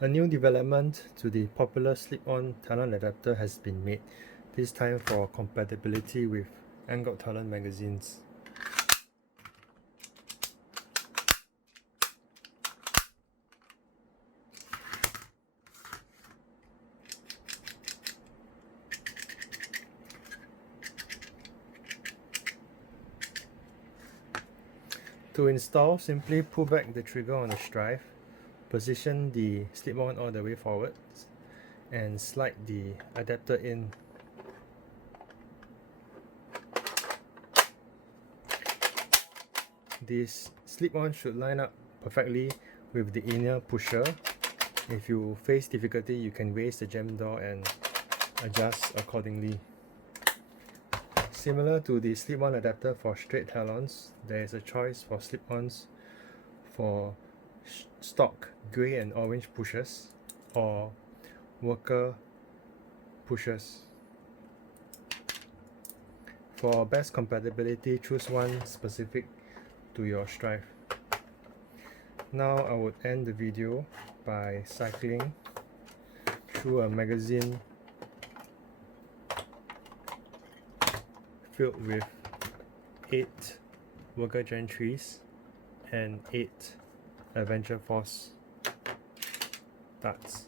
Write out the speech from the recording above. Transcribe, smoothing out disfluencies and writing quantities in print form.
A new development to the popular slip-on Talon adapter has been made, this time for compatibility with angled Talon magazines. To install, simply pull back the trigger on the Stryfe, position the slip-on all the way forwards, and slide the adapter in. This slip-on should line up perfectly with the inner pusher. If you face difficulty, you can raise the jam door and adjust accordingly. Similar to the slip-on adapter for straight talons, there is a choice for slip-ons for stock grey and orange pushers or worker pushers. For best compatibility, choose one specific to your Stryfe. Now I would end the video by cycling through a magazine filled with 8 Worker Gen 3s and 8 Adventure Force darts.